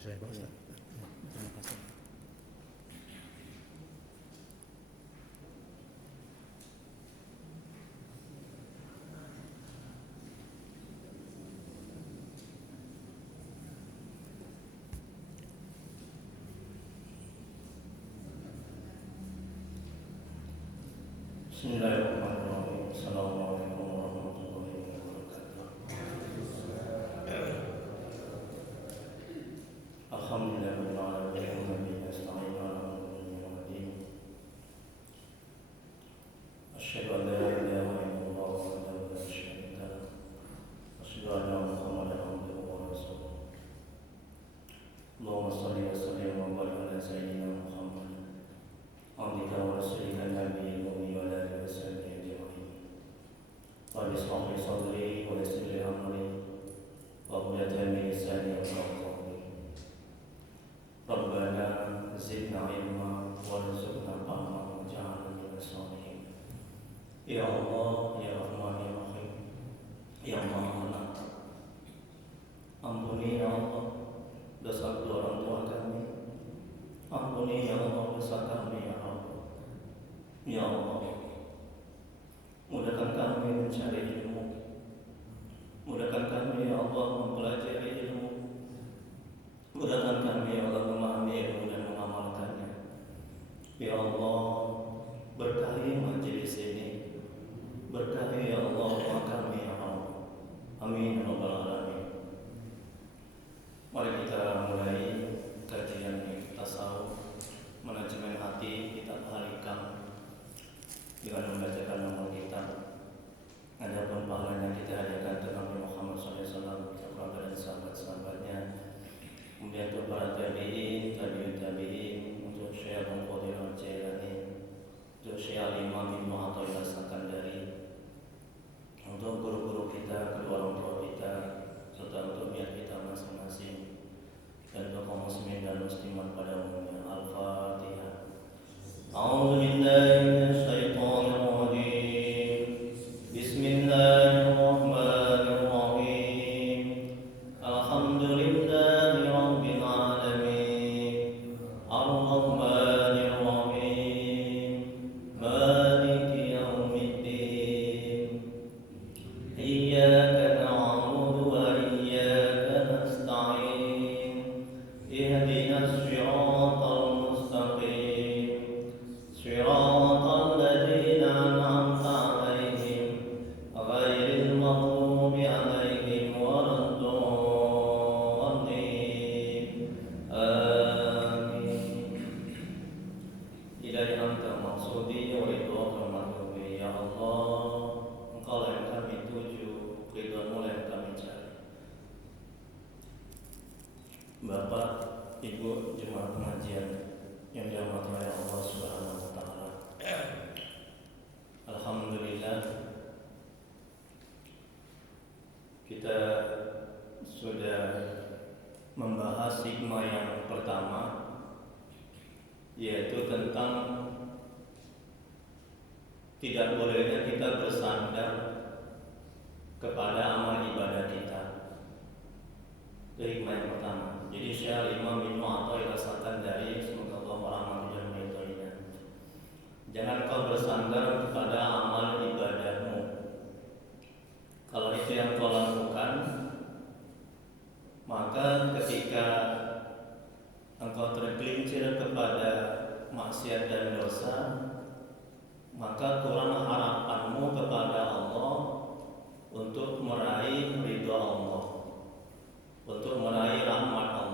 Saya Pak Ustaz. Terima kasih. Bismillahirrahmanirrahim. Assalamualaikum warahmatullahi wabarakatuh. Alhamdulillahirabbil alamin wa bihi nasta'in ala umuri din. Asyhadu an la ilaha illallah wahdahu la syarika lah. Asyhadu anna Muhammadan abduhu wa rasuluh. Allahumma shalli wa sallim wa barik ala sayyidina Muhammad abdika wa rasulika nabiyil ummi wa ala alihi wa sahbihi ajma'in. Rabbi ishrah li sadri wa yassir li amri wahlul min lisani yafqahu qawli. Rabbana zidna ilma warzuqna fahma waj'alna minas sholihin. Ya Allah, ya Rahman, ya Rahim, ya Maha, ampuni ya Allah dosa kedua orang tua kami. Ampuni ya Allah dosa kami ya Allah. Ya Allah, mudahkan kami mencari ilmu. Mudahkan kami ya Allah mempelajari ilmu. Mudahkan kami ya Allah memahami ilmu dan mengamalkannya. Ya Allah, berkahi majelis ini. Berkahi ya Allah doa kami ya Allah. Amin ya rabbal alamin. Mari kita mulai kajian tasawuf, manajemen hati kita halikam dengan membacakan nomor kitab. Adapun pahalanya kita hadiahkan untuk Nabi Muhammad SAW, keluarga dan sahabat-sahabatnya. Kemudian untuk para tabi'in, tabi'in, untuk Syekh Abdul Qadir Al-Jailani, untuk Syekh Imam Ibnu Athaillah Sakandari, untuk guru-guru kita, kedua orang tua kita, serta untuk niat kita masing-masing, dan untuk kaum muslimin dan muslimat pada umumnya. Al-Fatihah. A'udzu billahi minasy syaithanir rajim. Bismillahirrahmanirrahim. Alhamdulillahi rabbil alamin. Ar-Rahmanir Rahim. Maliki yaumiddin. Iyyaka na'budu wa iyyaka nasta'in. Ihdinas siratal mustaqim. Siratal ladzina an'amta 'alaihim ghairil maghdubi 'alaihim waladdallin. Amin. Ilahi anta maqsudi wa ridwaka maghdubi. Ya Allah, Engkau yang kami tuju, ridho-Mu yang kami cari. Bapak, Ibu jemaah pengajian yang dirahmati oleh Allah Subhanahu wa taala. Alhamdulillah, kita sudah membahas hikmah yang pertama, yaitu tentang tidak bolehnya kita bersandar kepada amal ibadah kita. Itu hikmah yang pertama. Jadi Syekh Imam Ibnu Athaillah Sakandari, semoga Allah merahmati dan meridhoinya. Jangan kau bersandar kepada amal ibadahmu. Kalau itu yang kau lakukan, maka ketika engkau tergelincir kepada maksiat dan dosa, maka kurang harapanmu kepada Allah untuk meraih ridha Allah, untuk meraih rahmat Allah.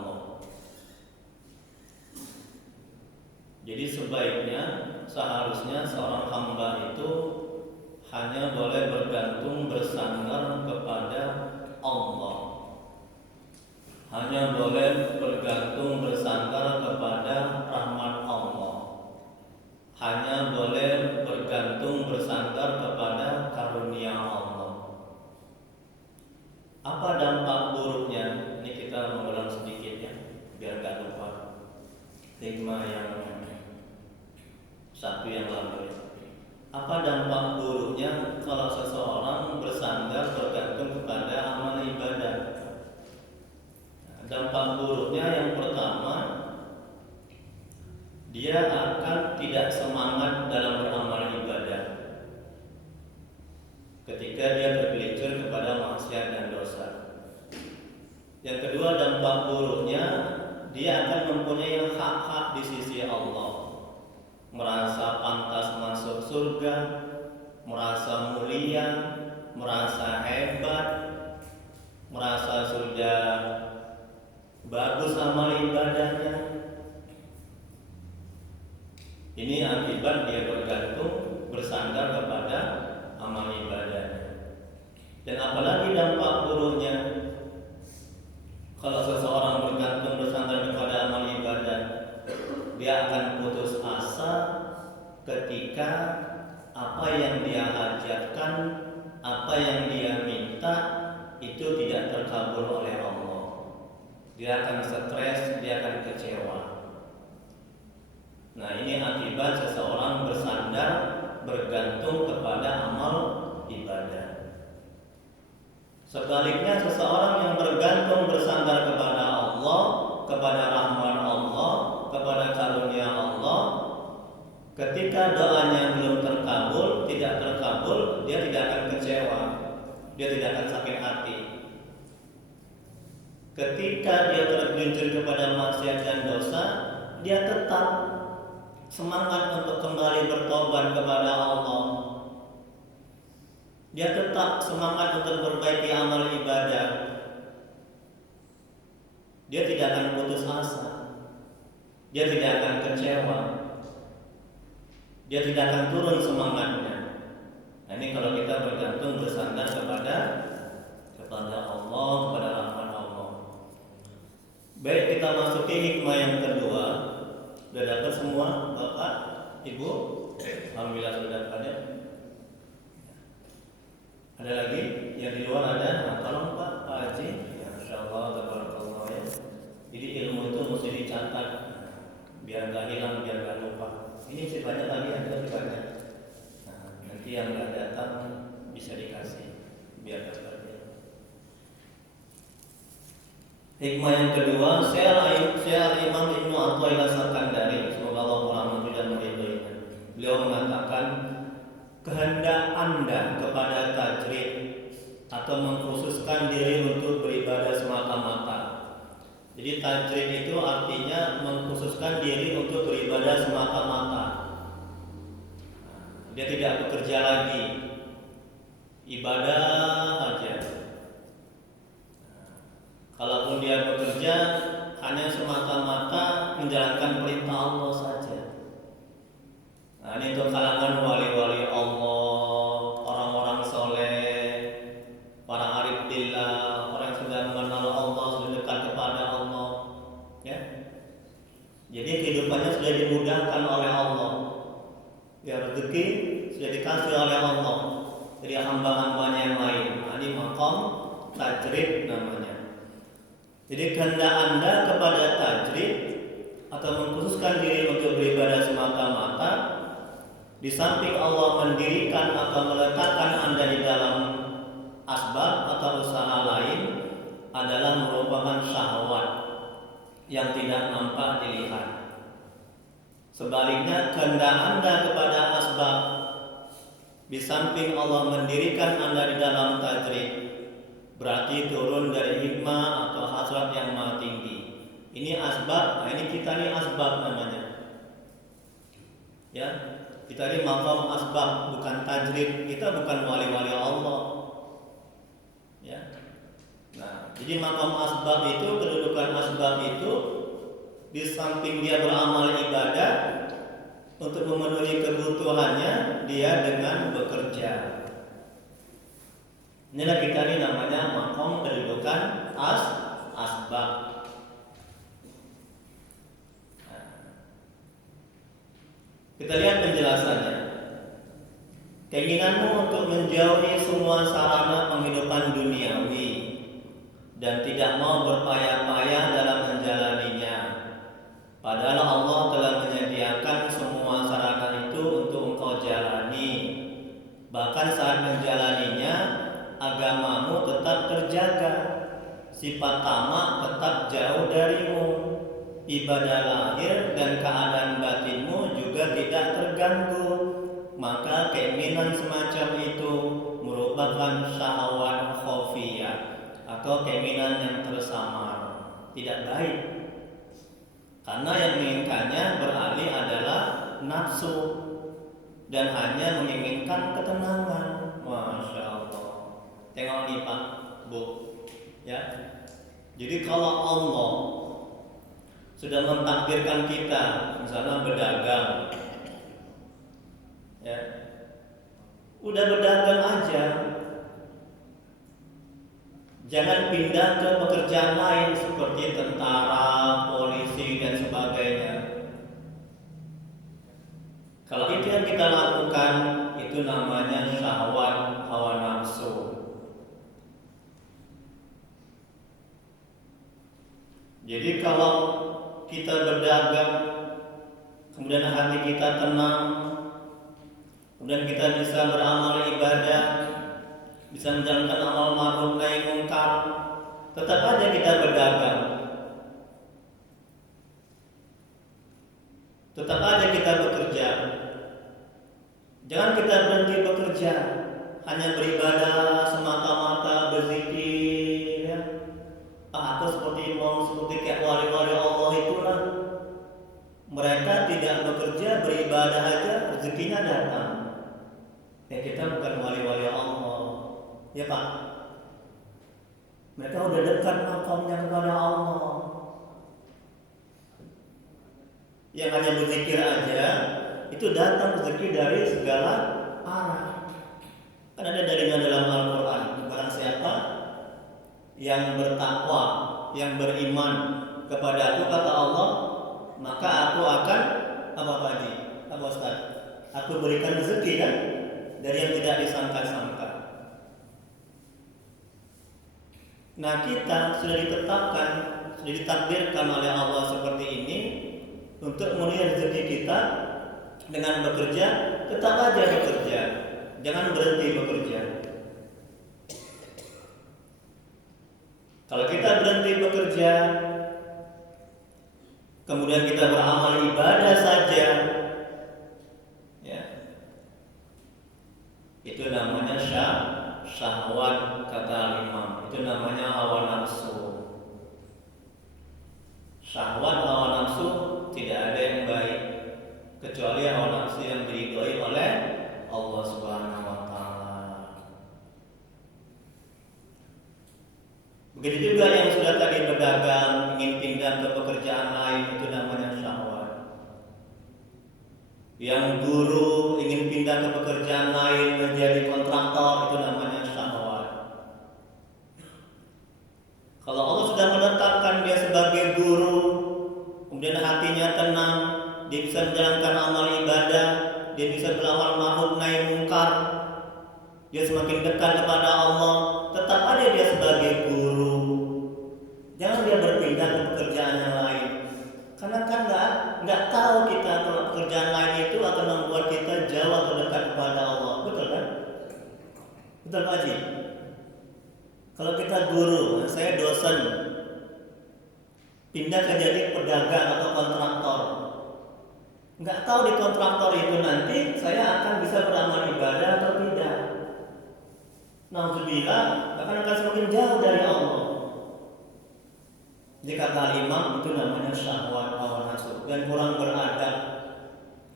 Jadi seharusnya seorang hamba itu hanya boleh bergantung bersandar kepada Allah, hanya boleh bergantung bersandar kepada rahmat Allah, hanya boleh bergantung bersandar kepada karunia Allah. Apa dampak buruknya? Ini kita mengulang sedikit ya, biar gak lupa hikmah yang satu yang lalu ya. Apa dampak buruknya kalau seseorang bersandar bergantung kepada amal ibadah? Dampak buruknya yang dampak buruknya, dia akan mempunyai hak-hak di sisi Allah. Merasa pantas masuk surga, merasa mulia, merasa hebat, merasa sudah bagus amal ibadahnya. Ini akibat dia bergantung, bersandar kepada amal ibadahnya. Dan apalagi dampak buruknya, kalau seseorang bergantung, bersandar kepada amal ibadah, dia akan putus asa ketika apa yang dia hajatkan, apa yang dia minta itu tidak terkabul oleh Allah. Dia akan stres, dia akan kecewa. Nah, ini akibat seseorang bersandar, bergantung kepada amal ibadah. Sebaliknya, seseorang yang bergantung, bersandar kepada Allah, kepada rahmat Allah, kepada karunia Allah, ketika doanya belum terkabul, tidak terkabul, dia tidak akan kecewa, dia tidak akan sakit hati. Ketika dia tergelincir kepada maksiat dan dosa, dia tetap semangat untuk kembali bertobat kepada Allah. Dia tetap semangat untuk memperbaiki amal ibadah. Dia tidak akan putus asa. Dia tidak akan kecewa. Dia tidak akan turun semangatnya. Nah, ini kalau kita bergantung, bersandar kepada Allah, kepada rahmat Allah. Baik, kita masuki hikmah yang kedua. Sudah dapat semua, Bapak, Ibu? Alhamdulillah sudah ada. Ada lagi? Yang di luar ada? Nah, tolong Pak Haji. Ya, insyaallah, tabarakallah ya. Jadi ilmu itu mesti dicatat, biar nggak hilang, biar nggak lupa. Ini masih banyak lagi, ada masih banyak. Nah, nanti yang nggak datang bisa dikasih, biar dapat. Hikmah yang kedua, Syekh Imam Ibnu Athaillah Sakandari, semoga Allah merahmati dan meridhoinya. Beliau mengatakan, kehendak Anda kepada tajrid atau mengkhususkan diri untuk beribadah semata-mata. Jadi tajrid itu artinya mengkhususkan diri untuk beribadah semata-mata. Dia tidak bekerja lagi, ibadah saja. Kalaupun dia bekerja, hanya semata-mata menjalankan perintah Allah saja. Nah, ini untuk kalangan wali-wali Allah, orang-orang soleh, para arif billah, orang yang sudah mengenal Allah, sudah dekat kepada Allah, ya. Jadi kehidupannya sudah dimudahkan oleh Allah, ya, rezeki sudah dikasih oleh Allah dari hamba-hambanya yang lain. Nah, ini maqam tajrid namanya. Jadi kehendak Anda kepada tajrid atau mengkhususkan diri untuk beribadah semata-mata, di samping Allah mendirikan atau meletakkan Anda di dalam asbab atau usaha lain, adalah merupakan syahwat yang tidak nampak dilihat. Sebaliknya, kehendak Anda kepada asbab, di samping Allah mendirikan Anda di dalam tajrid, berarti turun dari hikmah atau hasrat yang maha tinggi. Ini asbab, nah ini kita ini asbab namanya. Ya, kita ini maqam asbab, bukan tajrid. Kita bukan wali-wali Allah. Ya. Nah, jadi maqam asbab itu, kedudukan asbab itu, di samping dia beramal ibadah untuk memenuhi kebutuhannya, dia dengan bekerja. Inilah kita ini namanya maqam kedudukan asbab. Nah, kita lihat penjelasannya. Keinginanmu untuk menjauhi semua sarana penghidupan duniawi dan tidak mau berpayah-payah dalam menjalaninya. Padahal Allah telah menyediakan semua sarana itu untuk engkau jalani. Bahkan saat menjalaninya, agamamu tetap terjaga, sifat tamak tetap jauh darimu, ibadah lahir dan keadaan batinmu juga tidak terganggu. Maka keinginan semacam itu merupakan syahwat khafiyah atau keinginan yang tersamar. tidak baik. Karena yang menginginkannya beralih adalah nafsu dan hanya menginginkan ketenangan. Masya Allah. Tengok nih Pak, Bu, ya. Jadi kalau Allah sudah mentakdirkan kita, misalnya berdagang, ya, udah berdagang aja, jangan pindah ke pekerjaan lain seperti tentara, polisi dan sebagainya. Kalau itu yang kita lakukan, itu namanya syahwat, hawa nafsu. Jadi kalau kita berdagang, kemudian hati kita tenang, kemudian kita bisa beramal ibadah, bisa menjalankan amal ma'ruf nahi mungkar, tetap aja kita berdagang, tetap aja kita bekerja. Jangan kita berhenti bekerja, hanya beribadah semata-mata, berzikir, ya. Aku seperti kayak wali-wali Allah itulah. Mereka tidak bekerja, beribadah aja, rezekinya datang. Ya kita bukan wali-wali Allah, ya Pak. Mereka udah dekat makamnya kepada Allah. Yang hanya berzikir aja, itu datang rezeki dari segala arah. Kan ada dalilnya dalam Al-Quran. Barang siapa yang bertakwa, yang beriman kepada aku, kata Allah, maka aku akan apa Pak Haji? Apa Ustaz? Aku berikan rezeki kan dari yang tidak disangka-sangka. Nah kita sudah ditetapkan, sudah ditakdirkan oleh Allah seperti ini untuk memenuhi rezeki kita dengan bekerja. Tetap aja bekerja, jangan berhenti bekerja. Kalau kita berhenti bekerja, kemudian kita beramal ibadah saja, ya, itu namanya syahwat, kata Imam. Itu namanya hawa nafsu. Syahwat, hawa nafsu tidak ada yang baik kecuali hawa nafsu yang diridhoi oleh Allah Subhanahu wa taala. Begitu juga yang sudah tadi berdagang ingin pindah ke pekerjaan lain, itu namanya syahwat. Yang guru ingin pindah ke pekerjaan lain menjadi kontraktor, itu namanya syahwat. Kalau Allah sudah menetapkan dia sebagai guru, kemudian hatinya tenang, dia bisa menjalankan amal ibadah, dia bisa beramal ma'ruf nahi mungkar, dia semakin dekat kepada Allah, tetap ada dia sebagai guru. Jangan dia berpindah ke pekerjaan yang lain, karena kan nggak tahu kita kalau pekerjaan lain itu akan membuat kita jauh atau dekat kepada Allah. Betul kan? Betul Pak Haji? Kalau kita guru, saya dosen, pindah ke jadi pedagang atau kontraktor, nggak tahu di kontraktor itu nanti saya akan bisa beramal ibadah atau tidak. Nauzubillah, bahkan akan semakin jauh dari Allah. Jika kata Imam, itu namanya syahwat, hawa nafsu, dan kurang beradab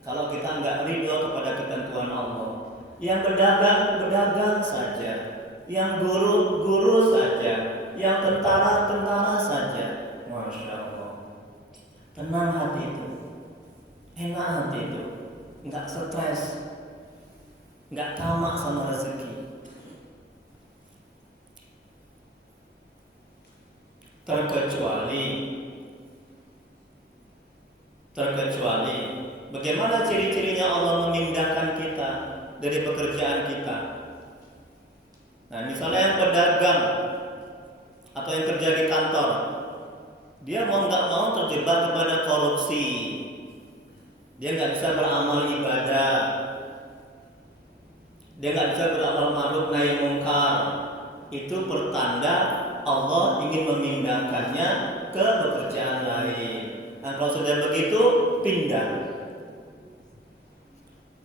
kalau kita nggak ridho kepada ketentuan Allah. Yang berdagang, berdagang saja. Yang guru, guru saja. Yang tentara, tentara saja. Masya Allah. Tenang hati itu, enak hati itu, nggak stres, nggak tamak sama rezeki. Terkecuali bagaimana ciri-cirinya Allah memindahkan kita dari pekerjaan kita. Nah, misalnya yang pedagang atau yang kerja di kantor, dia mau nggak mau terjebak kepada korupsi. Dia nggak bisa beramal ibadah, dia nggak bisa beramal ma'ruf nahi mungkar. Itu pertanda Allah ingin memindahkannya ke pekerjaan lain. Nah, kalau sudah begitu, pindah.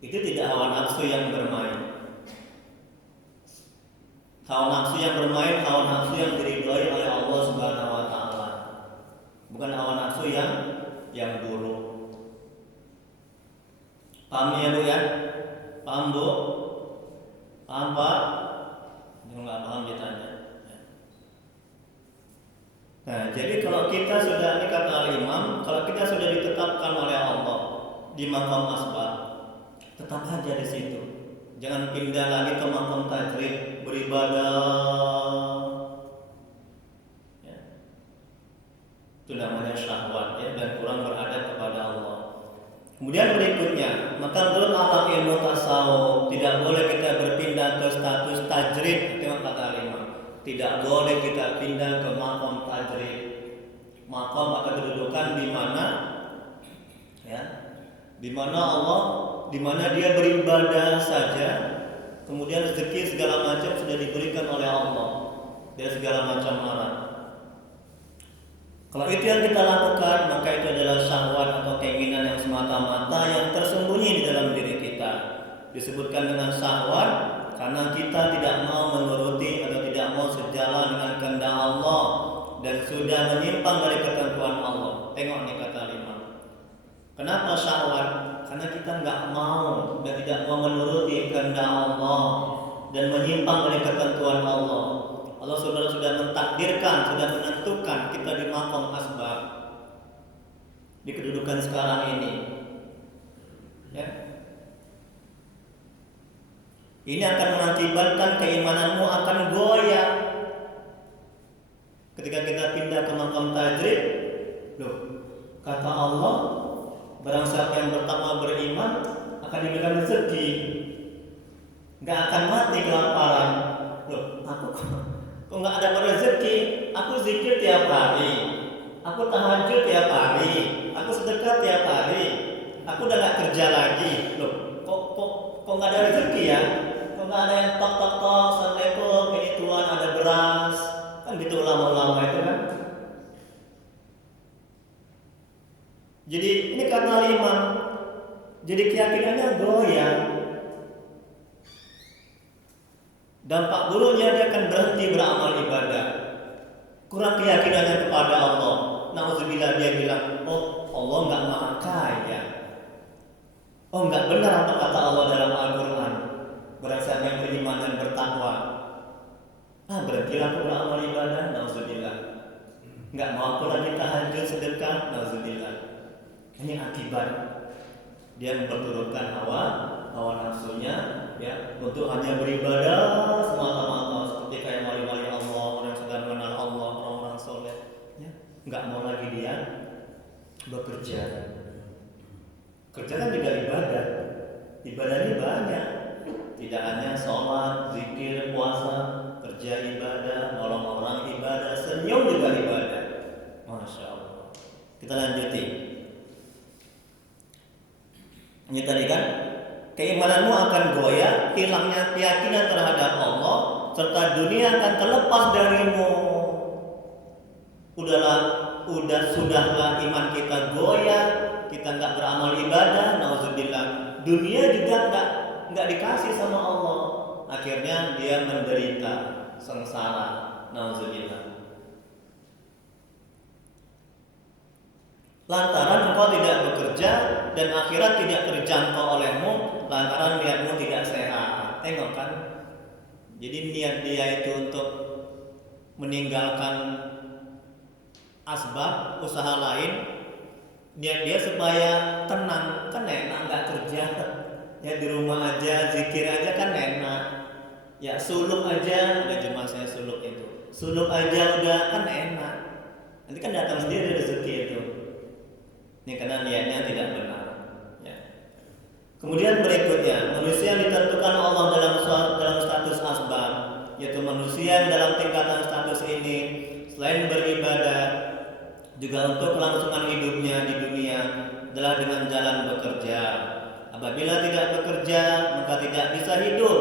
Itu tidak hawa nafsu yang bermain. Hawa nafsu yang bermain, hawa nafsu yang diridhoi oleh Allah Subhanahu wa taala. bukan hawa nafsu yang buruk. Paham ya Bu ya? Paham Bu? Paham Pak? Kalau nggak paham dia tanya. Nah, jadi kalau kita sudah, ini kata al-Imam, kalau kita sudah ditetapkan oleh Allah di maqam asbab, tetap aja di situ. Jangan pindah lagi ke maqam tajrid, beribadah. Ya. Itu namanya syahwat ya, dan kurang beradab kepada Allah. Kemudian berikutnya, maka menurut alam ilmu tasawuf tidak boleh kita berpindah ke status tajrid. Itu kata al-Imam. Tidak boleh kita pindah ke maqam tajrid. Maqam atau kedudukan di mana ya, di mana Allah, di mana dia beribadah saja, kemudian rezeki segala macam sudah diberikan oleh Allah dari segala macam arah. Kalau itu yang kita lakukan, maka itu adalah syahwat atau keinginan yang semata-mata yang tersembunyi di dalam diri kita. Disebutkan dengan syahwat karena kita tidak mau menuruti atau tidak mau sejalan dengan kehendak Allah dan sudah menyimpang dari ketentuan Allah. Tengok nih kata Imam. Kenapa syahwat? Karena kita nggak mau dan tidak mau menuruti kehendak Allah dan menyimpang dari ketentuan Allah. Allah sudah mentakdirkan, sudah menentukan kita di maqam asbab, di kedudukan sekarang ini. Ya. Ini akan mengakibatkan keimananmu akan goyah. Ketika kita pindah ke maqam tajrid, loh, kata Allah, barang siapa yang bertakwa beriman akan diberikan rezeki, nggak akan mati kelaparan. Loh, aku kok nggak ada rezeki? Aku zikir tiap hari, aku tahajud tiap hari, aku sedekah tiap hari, aku udah nggak kerja lagi. Loh, kok nggak ada rezeki ya? Kok nggak ada yang tok assalamualaikum, ini Tuhan ada beras, kan gitu ulama-ulama itu kan. Jadi ini karena Imam, jadi keyakinannya goyah. Dampak buruknya dia akan berhenti beramal ibadah. Kurang keyakinannya kepada Allah. Nauzubillah, dia bilang, oh Allah nggak maha kaya. Oh nggak benar apa kata Allah dalam Al-Quran. Barang siapa yang beriman dan bertakwa, berhentilah aku beramal ibadah. Nauzubillah. Nggak mau aku lagi tahajud sedekah. Nauzubillah. Ini akibat dia memperturutkan hawa nafsunya ya, untuk hanya beribadah semata-mata seperti kayak wali-wali Allah, orang yang sudah mengenal Allah, orang-orang soleh ya, nggak mau lagi dia bekerja. Kerja kan juga ibadah. Ibadahnya banyak, tidak hanya sholat, zikir, puasa, kerja ibadah, nolong orang ibadah, senyum juga ibadah. Masya Allah. Kita lanjuti. Ini tadi kan, keimananmu akan goyah, hilangnya keyakinan terhadap Allah, serta dunia akan terlepas darimu. Sudahlah iman kita goyah, kita nggak beramal ibadah, nauzubillah. Dunia juga nggak dikasih sama Allah, akhirnya dia menderita, sengsara, nauzubillah. Lantaran engkau tidak bekerja dan akhirat tidak terjangkau olehmu, lantaran niatmu tidak sehat. Tengok kan? Jadi niat dia itu untuk meninggalkan asbab usaha lain, niat dia supaya tenang, kan enak nggak kerja, ya di rumah aja zikir aja kan enak, ya suluk aja, ada cuma saya suluk itu, suluk aja udah kan enak, nanti kan datang sendiri rezeki itu. Ini karena niatnya tidak benar. Ya. Kemudian berikutnya, manusia yang ditentukan Allah dalam status asbab, yaitu manusia yang dalam tingkatan status ini selain beribadah, juga untuk kelangsungan hidupnya di dunia adalah dengan jalan bekerja. Apabila tidak bekerja, maka tidak bisa hidup.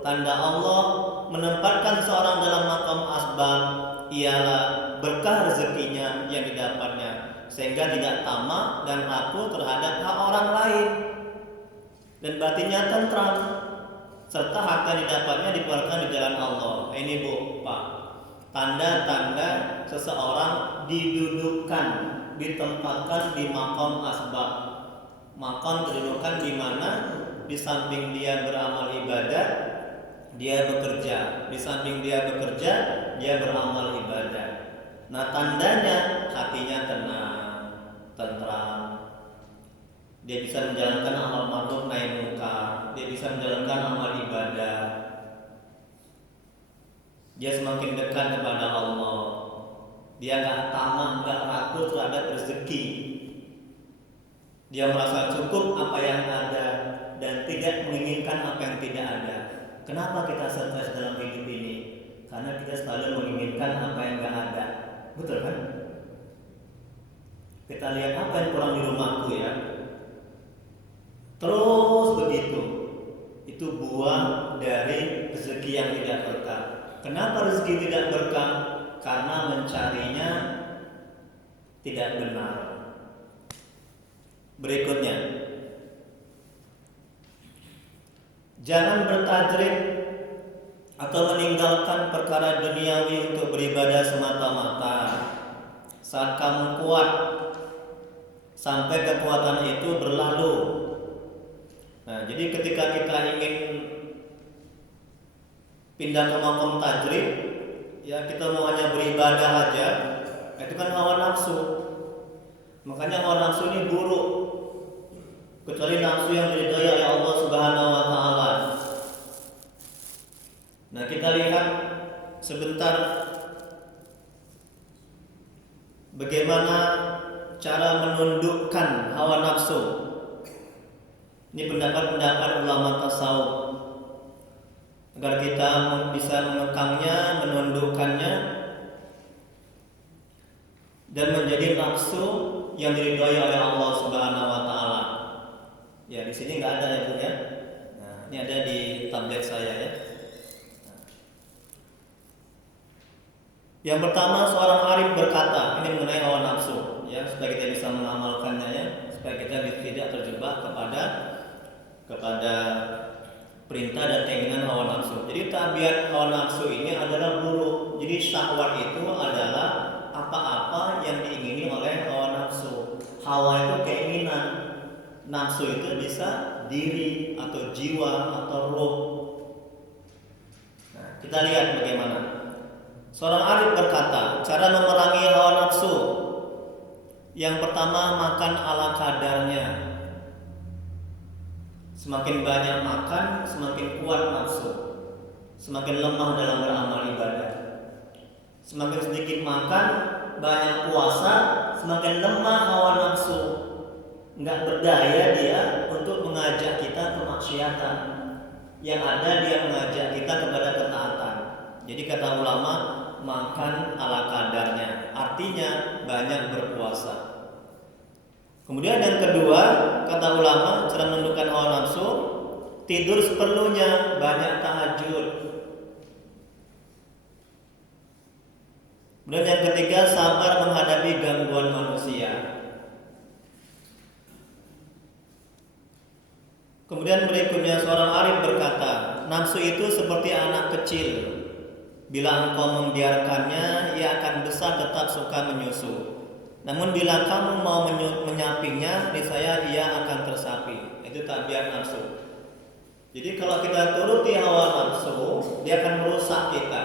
Tanda Allah menempatkan seorang dalam maqam asbab ialah berkah rezekinya yang didapatnya, sehingga tidak tamak dan rapuh terhadap hak orang lain, dan batinnya tentram, serta harta didapatnya dikeluarkan di jalan Allah. Ini Bu, Pak, tanda-tanda seseorang didudukkan, ditempatkan di maqam asbab. Maqam kedudukan di mana di samping dia beramal ibadah, dia bekerja. Di samping dia bekerja, dia beramal ibadah. Nah, tandanya hatinya tenang, tentram. Dia bisa menjalankan amal ma'ruf nahi munkar, dia bisa menjalankan amal ibadah. Dia semakin dekat kepada Allah. Dia nggak tamak, nggak ragu terhadap rezeki. Dia merasa cukup apa yang ada dan tidak menginginkan apa yang tidak ada. Kenapa kita stres dalam hidup ini? Karena kita selalu menginginkan apa yang nggak ada. Betul kan? Kita lihat apa yang kurang di rumahku ya. Terus begitu. Itu buah dari rezeki yang tidak berkah. Kenapa rezeki tidak berkah? Karena mencarinya tidak benar. Berikutnya, jangan bertajrid atau meninggalkan perkara duniawi untuk beribadah semata-mata. Saat kamu kuat, sampai kekuatan itu berlalu. Nah, jadi ketika kita ingin pindah ke maqam tajrid, ya kita mau hanya beribadah aja, itu kan hawa nafsu. Makanya hawa nafsu ini buruk, kecuali nafsu yang diridhai oleh Allah Subhanahu wa taala. Nah, kita lihat sebentar bagaimana cara menundukkan hawa nafsu. Ini pendapat-pendapat ulama tasawuf agar kita bisa mengekangnya, menundukkannya dan menjadi nafsu yang diridhai oleh Allah Subhanahu wa taala. Ya, di sini nggak ada ya Bu ya. Nah, ini ada di tablet saya ya. Yang pertama, seorang arif berkata, ini mengenai hawa nafsu ya, supaya kita bisa mengamalkannya ya, supaya kita tidak terjebak kepada perintah dan keinginan hawa nafsu. Jadi tabiat hawa nafsu ini adalah buruk. Jadi syahwat itu adalah apa-apa yang diingini oleh hawa nafsu. Hawa itu keinginan, nafsu itu bisa diri atau jiwa atau roh. Nah, kita lihat bagaimana. Seorang arif berkata, cara memerangi hawa nafsu. Yang pertama, makan ala kadarnya. Semakin banyak makan, semakin kuat nafsu. Semakin lemah dalam beramal ibadah. Semakin sedikit makan, banyak puasa, semakin lemah hawa nafsu. Enggak berdaya dia untuk mengajak kita kemaksiatan. Yang ada dia mengajak kita kepada ketaatan. Jadi kata ulama, makan ala kadarnya, artinya banyak berpuasa. Kemudian yang kedua, kata ulama, cara menundukkan hawa nafsu, tidur seperlunya, banyak tahajud. Kemudian yang ketiga, sabar menghadapi gangguan manusia. Kemudian berikutnya, seorang arif berkata, nafsu itu seperti anak kecil. Bila engkau membiarkannya, ia akan besar tetap suka menyusu. Namun bila kamu mau menyapinya, niscaya ia akan tersapi. Itu tabiat nafsu. Jadi kalau kita turuti hawa nafsu, dia akan merusak kita.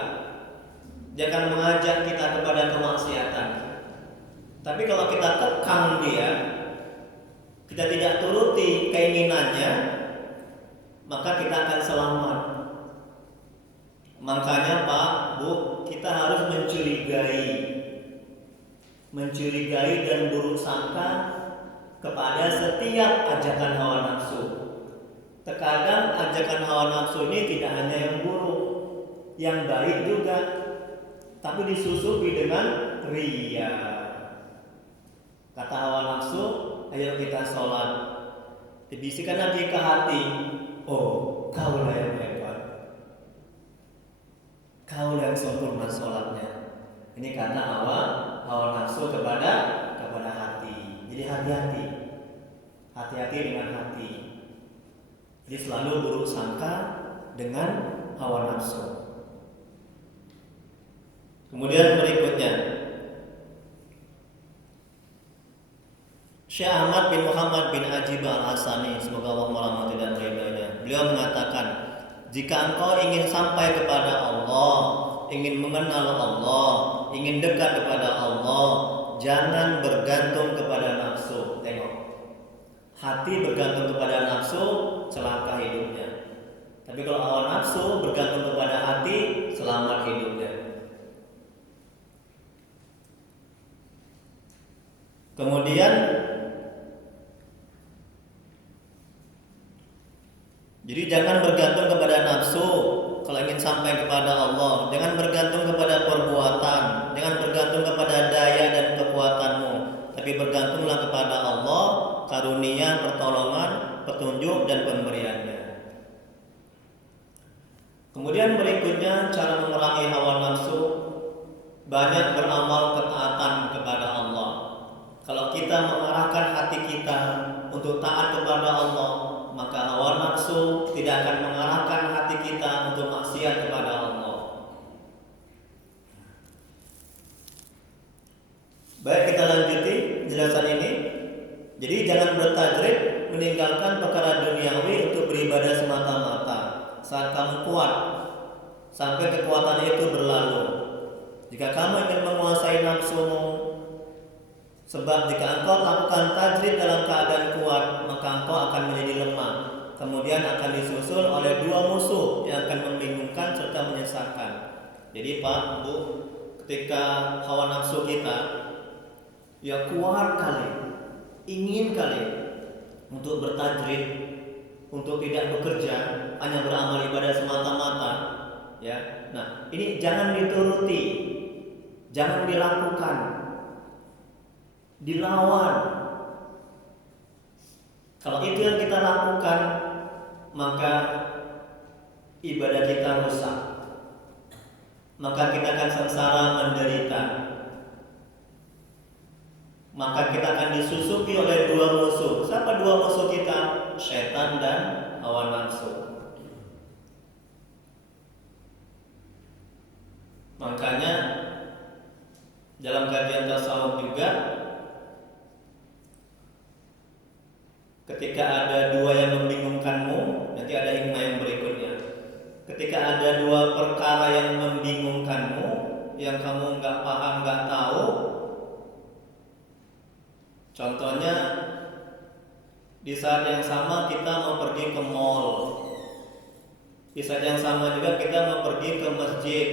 Dia akan mengajak kita kepada kemaksiatan. Tapi kalau kita kekang dia, kita tidak turuti keinginannya, maka kita akan selamat. Makanya Pak, Bu, kita harus mencurigai dan buruk sangka kepada setiap ajakan hawa nafsu. Terkadang ajakan hawa nafsu ini tidak hanya yang buruk, yang baik juga, tapi disusupi dengan riya. Kata hawa nafsu, ayo kita sholat. Dibisikkan lagi ke hati, oh kaulah yang hebat, kaulah yang sempurna sholatnya. Ini kata hawa nafsu kepada hati. Jadi hati-hati dengan hati. Jadi selalu buruk sangka dengan hawa nafsu. Kemudian berikutnya, Syekh Ahmad bin Muhammad bin Ajib Al-Hasani, semoga Allah merahmati dan meridainya. Beliau mengatakan, jika engkau ingin sampai kepada Allah, ingin mengenal Allah, ingin dekat kepada Allah, jangan bergantung kepada nafsu. Tengok, hati bergantung kepada nafsu, celaka hidupnya. Tapi kalau hawa nafsu bergantung kepada hati, selamat hidupnya. Kemudian, jadi jangan bergantung kepada nafsu kalau ingin sampai kepada Allah. Jangan bergantung kepada perbuatan, jangan bergantung kepada daya dan kekuatanmu, tapi bergantunglah kepada Allah, karunia, pertolongan, petunjuk dan pemberiannya. Kemudian berikutnya, cara memerangi hawa nafsu, banyak beramal ketaatan kepada Allah. Kalau kita mengarahkan hati kita untuk taat kepada Allah, maka hawa nafsu tidak akan mengarahkan hati kita untuk maksiat kepada Allah. Baik, kita lanjuti penjelasan ini. Jadi jangan bertajrid meninggalkan perkara duniawi untuk beribadah semata-mata. Saat kamu kuat, sampai kekuatan itu berlalu. Jika kamu ingin menguasai nafsumu, sebab jika engkau lakukan tajrid dalam keadaan kuat, maka engkau akan menjadi lemah. Kemudian akan disusul oleh dua musuh yang akan membingungkan serta menyesatkan. Jadi Pak, Bu, ketika hawa nafsu kita ya kuat kali, ingin kali untuk bertajrid, untuk tidak bekerja, hanya beramal ibadah semata-mata, ya. Nah, ini jangan dituruti, jangan dilakukan, dilawan. Kalau itu yang kita lakukan, maka ibadah kita rusak, maka kita akan sengsara menderita, maka kita akan disusupi oleh dua musuh. Siapa dua musuh kita? Setan dan hawa nafsu. Makanya dalam kajian tasawuf juga, ketika ada dua yang membingungkanmu, nanti ada hikmah yang berikutnya. Ketika ada dua perkara yang membingungkanmu, yang kamu nggak paham, nggak tahu, contohnya di saat yang sama kita mau pergi ke mall, di saat yang sama juga kita mau pergi ke masjid,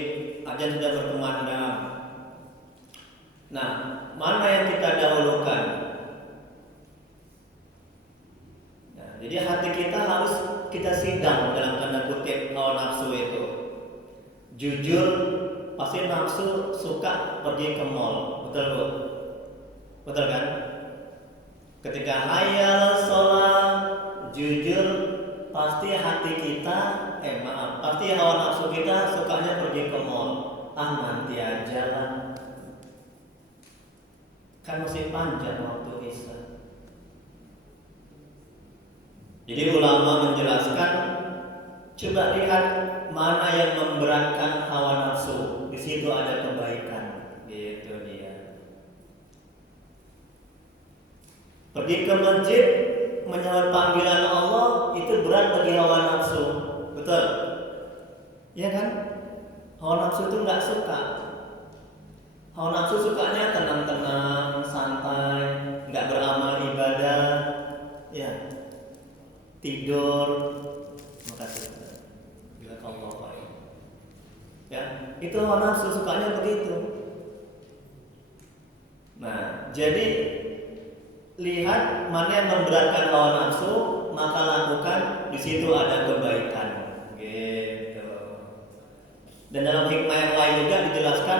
azan sudah berkumandang. Nah, mana yang kita dahulukan? Jadi hati kita harus kita sidang dalam tanda kutip hawa nafsu itu. Jujur, pasti nafsu suka pergi ke mall, betul Bu? Betul kan? Ketika hayal sholat, jujur, pasti hati kita, pasti hawa nafsu kita sukanya pergi ke mall. Nanti aja lah, kan masih panjang waktu isya. Jadi ulama menjelaskan, coba lihat mana yang memberatkan hawa nafsu, di situ ada kebaikan. Gitu dia. Pergi ke masjid menyambut panggilan Allah itu berat bagi hawa nafsu, betul? Iya kan? Hawa nafsu itu nggak suka. Hawa nafsu sukanya tenang-tenang, santai, nggak beramal ibadah, ya. Tidur, makasih. Bila Allah baik. Ya, itu hawa nafsu sukanya begitu. Nah, jadi lihat mana yang memberatkan hawa nafsu, maka lakukan, di situ ada kebaikan. Gitu. Dan dalam hikmah yang lain juga dijelaskan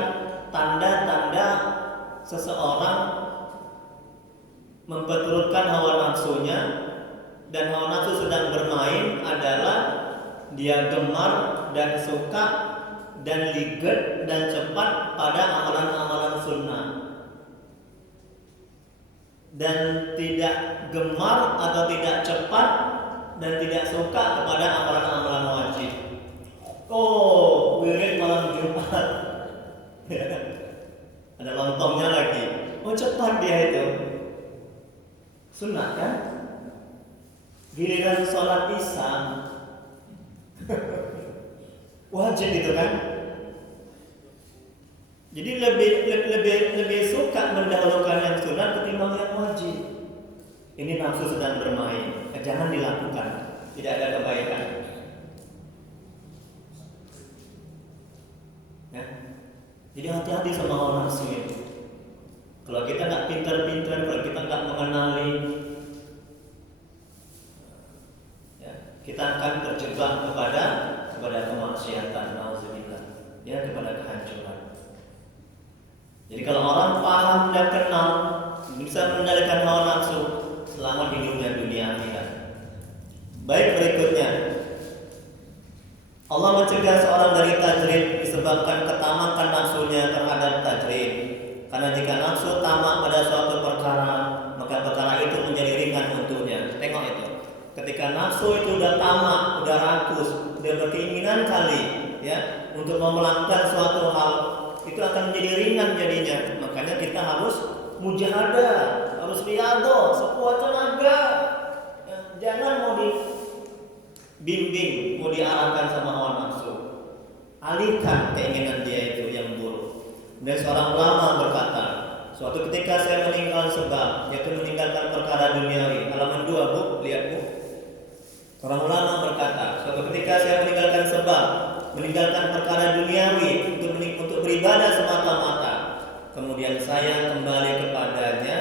tanda-tanda seseorang memperturutkan hawa nafsunya, dan hawa nafsu sedang bermain adalah dia gemar dan suka dan liget dan cepat pada amalan-amalan sunnah, dan tidak gemar atau tidak cepat dan tidak suka kepada amalan-amalan wajib. Oh, wirid malam Jumat, Ada lontongnya lagi. Oh cepat dia itu. Sunat kan? Giliran sholat isya wajib itu kan? Jadi lebih suka mendahulukan yang sunat ketimbang yang wajib. Ini nafsu sedang bermain. Jangan dilakukan. Tidak ada kebaikan. Ya. Jadi hati-hati sama hawa nafsu itu. Kalau kita nggak pintar-pintar, kalau kita nggak mengenali, ya, kita akan terjebak kepada kemaksiatan, nauzubillah, ya, kepada kehancuran. Jadi kalau orang paham dan kenal, bisa mengendalikan hawa nafsu selama hidupnya dunia akhirat. Baik, berikutnya, Allah mencegah seorang dari tajrid disebabkan ketamakan nafsunya terhadap tajrid. Karena jika nafsu tamak pada suatu perkara, maka perkara itu menjadi ringan untuknya. Tengok itu. Ketika nafsu itu udah tamak, udah rakus, udah berkeinginan kali, ya, untuk melakukan suatu hal, itu akan menjadi ringan jadinya. Makanya kita harus mujahadah, harus riyadhah, sekuat tenaga. Ya, jangan mau dibimbing, mau diarahkan sama hawa nafsu. Alihkan keinginan dia itu yang buruk. Dan seorang ulama berkata, suatu ketika saya meninggal sebab, yaitu meninggalkan perkara duniawi. Halaman 2, Bu, lihat, Bu. Seorang ulama berkata, suatu ketika saya meninggalkan sebab, meninggalkan perkara duniawi untuk beribadah semata-mata. Kemudian saya kembali kepadanya,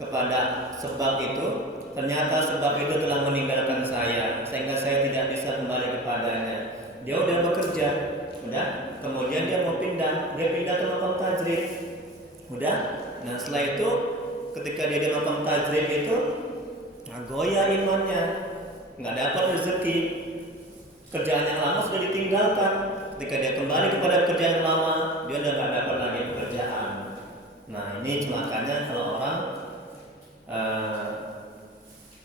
kepada sebab itu. Ternyata sebab itu telah meninggalkan saya, sehingga saya tidak bisa kembali kepadanya. Dia udah bekerja, udah. Kemudian dia mau pindah, dia pindah ke makam tajrid, udah. Nah setelah itu, ketika dia di makam tajrid itu, goyah imannya, nggak dapat rezeki, kerjaan yang lama sudah ditinggalkan. Ketika dia kembali kepada kerjaan lama, dia udah nggak dapat lagi pekerjaan. Nah ini celakanya kalau orang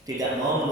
tidak mau